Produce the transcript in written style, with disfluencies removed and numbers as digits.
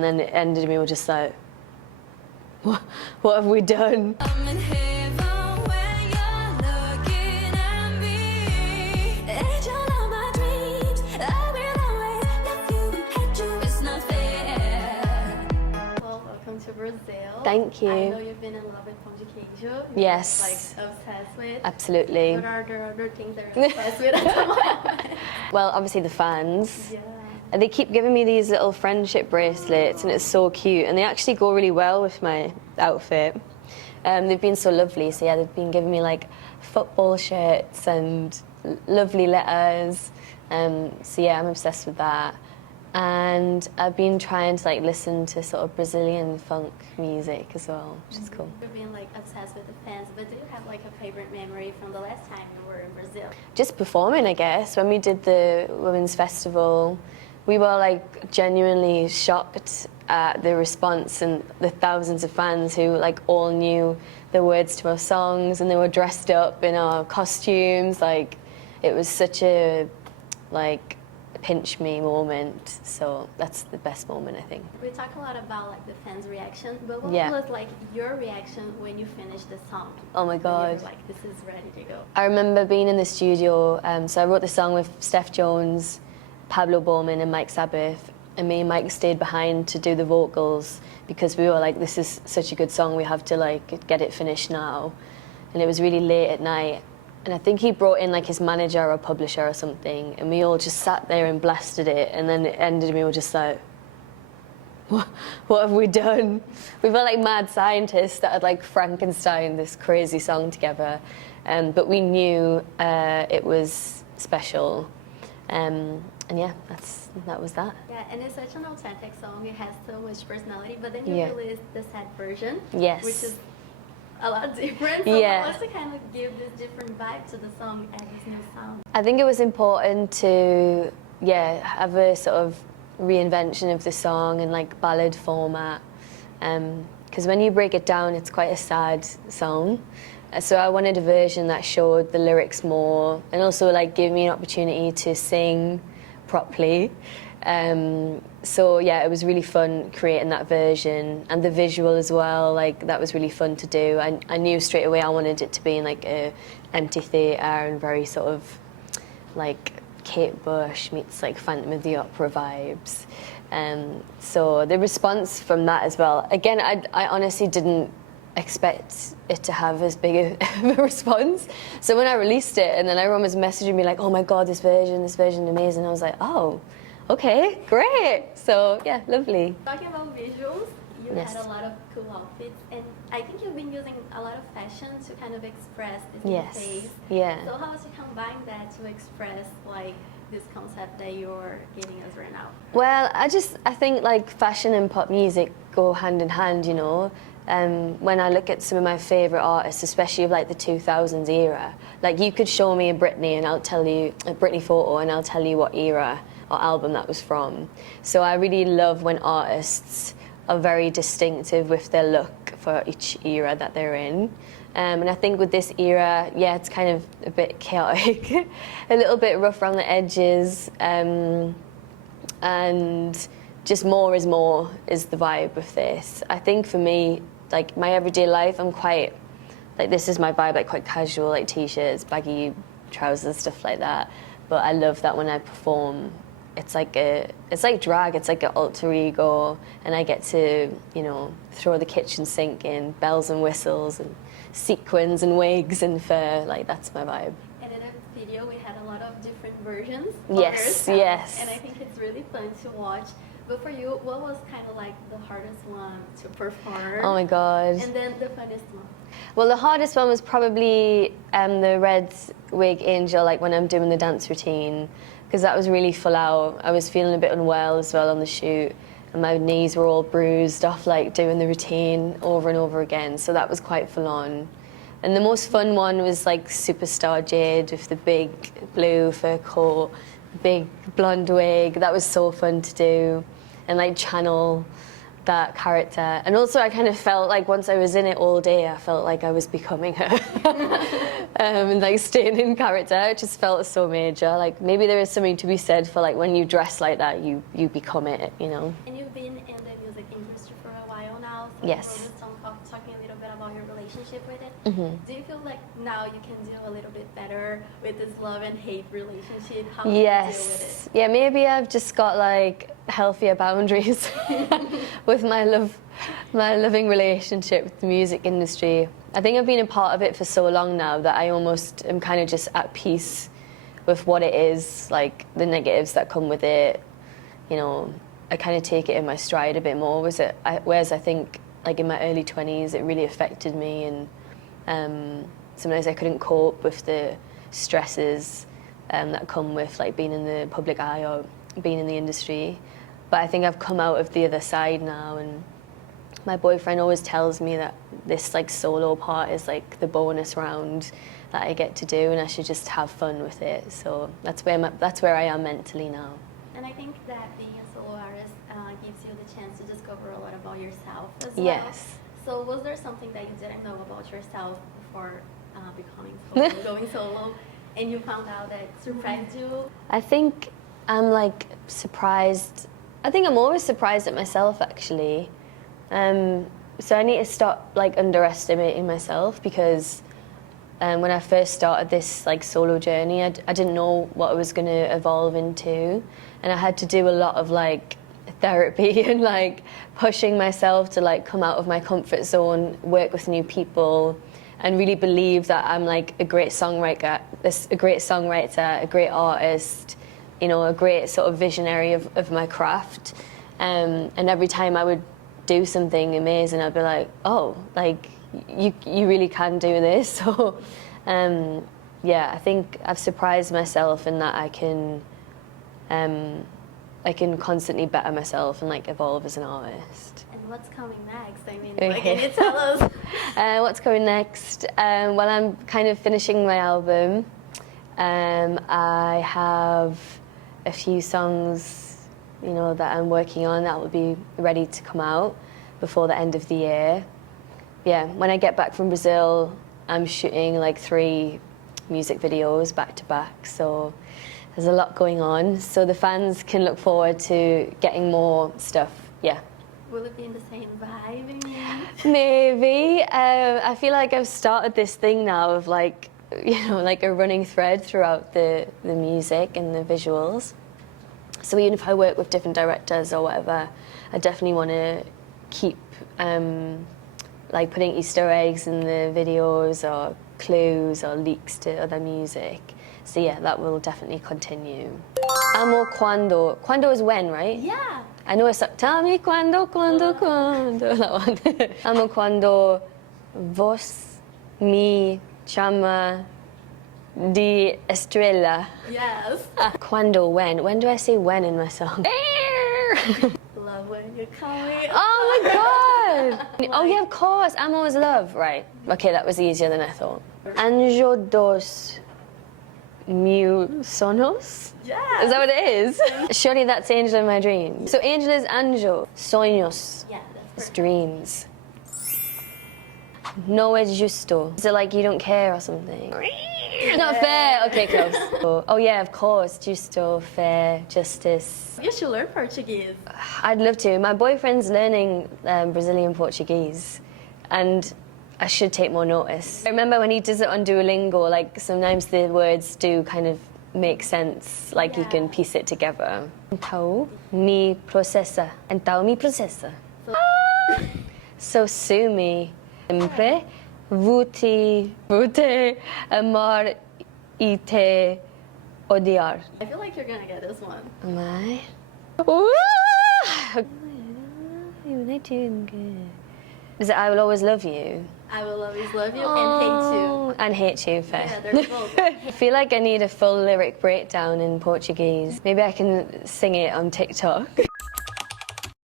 And then it ended, and we were just like, what have we done? I'm in heaven when you're looking at me. Angel of my dreams, I will always love you, hate you, it's not fair. Well, welcome to Brazil. Thank you. I know you've been in love with pão de queijo. Yes. Like obsessed with. Absolutely. What are the other things that you're obsessed with at the moment? Well, obviously the fans. Yeah. And they keep giving me these little friendship bracelets, and it's so cute. And they actually go really well with my outfit. They've been so lovely. So yeah, they've been giving me like football shirts and lovely letters. So yeah, I'm obsessed with that. And I've been trying to like listen to sort of Brazilian funk music as well, which is cool. You've been like obsessed with the fans, but do you have like a favorite memory from the last time you were in Brazil? Just performing, I guess. When we did the Women's Festival, we were like genuinely shocked at the response and the thousands of fans who like all knew the words to our songs, and they were dressed up in our costumes. Like, it was such a like pinch me moment. So that's the best moment, I think. We talk a lot about like the fans' reaction, but what Yeah. was like your reaction when you finished the song? Oh my When you God. were like, this is ready to go. I remember being in the studio, so I wrote the song with Steph Jones, Pablo Bowman and Mike Sabbath, and me and Mike stayed behind to do the vocals because we were like, this is such a good song, we have to like get it finished now. And it was really late at night, and I think he brought in like his manager or publisher or something, and we all just sat there and blasted it, and then it ended and we were just like, what have we done? We were like mad scientists that had like Frankenstein this crazy song together, but we knew it was special. And yeah, that was that. Yeah, and it's such an authentic song. It has so much personality, but then you Yeah. released the sad version, Yes. which is a lot different. So Yeah. how was to kind of give this different vibe to the song and this new sound? I think it was important to, have a sort of reinvention of the song in like ballad format. Because when you break it down, it's quite a sad song. So I wanted a version that showed the lyrics more, and also like gave me an opportunity to sing properly. So yeah, it was really fun creating that version, and the visual as well. Like, that was really fun to do. I knew straight away I wanted it to be in like a empty theatre and very sort of like Kate Bush meets like Phantom of the Opera vibes. So the response from that as well. Again, I honestly didn't expect it to have as big a response. So when I released it, and then everyone was messaging me like, oh my God, this version amazing. I was like, oh, okay, great. So yeah, lovely. Talking about visuals, you Yes. had a lot of cool outfits, and I think you've been using a lot of fashion to kind of express this new Yes. phase. Yeah. So how was you combine that to express like this concept that you're giving us right now? Well, I think like fashion and pop music go hand in hand, you know. When I look at some of my favourite artists, especially of like the 2000s era, like you could show me a Britney and I'll tell you, a Britney photo, and I'll tell you what era or album that was from. So I really love when artists are very distinctive with their look for each era that they're in. And I think with this era, yeah, it's kind of a bit chaotic, a little bit rough around the edges, and just more is more is the vibe with this. I think for me, like my everyday life, I'm quite, like this is my vibe, like quite casual, like t-shirts, baggy trousers, stuff like that. But I love that when I perform, it's like drag, it's like an alter ego, and I get to, you know, throw the kitchen sink in, bells and whistles and sequins and wigs and fur, like that's my vibe. And in the video, we had a lot of different versions. Yes, of your yes. style, and I think it's really fun to watch. But for you, what was kind of like the hardest one to perform? Oh my God. And then the funniest one? Well, the hardest one was probably the red wig angel, like when I'm doing the dance routine, because that was really full out. I was feeling a bit unwell as well on the shoot, and my knees were all bruised off like doing the routine over and over again, so that was quite full on. And the most fun one was like Superstar Jade with the big blue fur coat, big blonde wig. That was so fun to do, and like channel that character. And also I kind of felt like once I was in it all day, I felt like I was becoming her. And like staying in character, it just felt so major. Like maybe there is something to be said for like when you dress like that, you become it, you know. And you've been in the music industry for a while now. So Yes. you wrote a song talking a little bit about your relationship with it. Mhm. Do you feel like now you can deal a little bit better with this love and hate relationship? How do you deal with Yes. it? Yeah, maybe I've just got like healthier boundaries with my loving relationship with the music industry. I think I've been a part of it for so long now that I almost am kind of just at peace with what it is, like the negatives that come with it. You know, I kind of take it in my stride a bit more. Whereas I think like in my early 20s it really affected me, and sometimes I couldn't cope with the stresses that come with like being in the public eye or being in the industry. But I think I've come out of the other side now, and my boyfriend always tells me that this like solo part is like the bonus round that I get to do, and I should just have fun with it. So that's where I am mentally now. And I think that being a solo artist gives you the chance to discover a lot about yourself as well. Yes. So was there something that you didn't know about yourself before becoming solo, going solo, and you found out that surprised you? I think I'm like surprised. I think I'm always surprised at myself actually. So I need to stop like underestimating myself, because when I first started this like solo journey, I didn't know what I was going to evolve into, and I had to do a lot of like therapy and like pushing myself to like come out of my comfort zone, work with new people, and really believe that I'm like a great songwriter, a great artist, you know, a great sort of visionary of my craft. And every time I would do something amazing, I'd be like, oh, like you really can do this. So yeah, I think I've surprised myself in that I can constantly better myself and like evolve as an artist. And what's coming next? I mean, Okay. like, can you tell us? What's coming next? Well, I'm kind of finishing my album. I have a few songs, you know, that I'm working on that will be ready to come out before the end of the year. Yeah, when I get back from Brazil, I'm shooting like 3 music videos back to back, so there's a lot going on. So the fans can look forward to getting more stuff, yeah. Will it be in the same vibe, I mean? Maybe. I feel like I've started this thing now of like, you know, like a running thread throughout the music and the visuals. So even if I work with different directors or whatever, I definitely want to keep like putting Easter eggs in the videos or clues or leaks to other music. So yeah, that will definitely continue. Amo cuando. Cuando is when, right? Yeah. I know it's like, tell me cuando, that one. Amo cuando vos me chama de estrella. Yes. Cuando, when? When do I say when in my song? Love when you call me. Oh my god! Oh yeah, of course. Amo is love, right? Okay, that was easier than I thought. Anjo dos mil sonos? Yeah. Is that what it is? Surely that's angel in my dream. So angel is anjo. Sueños. Yeah, It's that's dreams. No es justo. Is it like you don't care or something? Not fair. Okay, close. Oh yeah, of course. Justo, fair, justice. You should learn Portuguese. I'd love to. My boyfriend's learning Brazilian Portuguese, and I should take more notice. I remember when he does it on Duolingo, like sometimes the words do kind of make sense, like you can piece it together. Então me processa. Então me processa. So sue me. Sempre vou te amar e te odiar. I feel like you're gonna get this one. Am I? Is it I will always love you? I will always love you and hate you. And hate you, fair. Yeah, there's both. I feel like I need a full lyric breakdown in Portuguese. Maybe I can sing it on TikTok.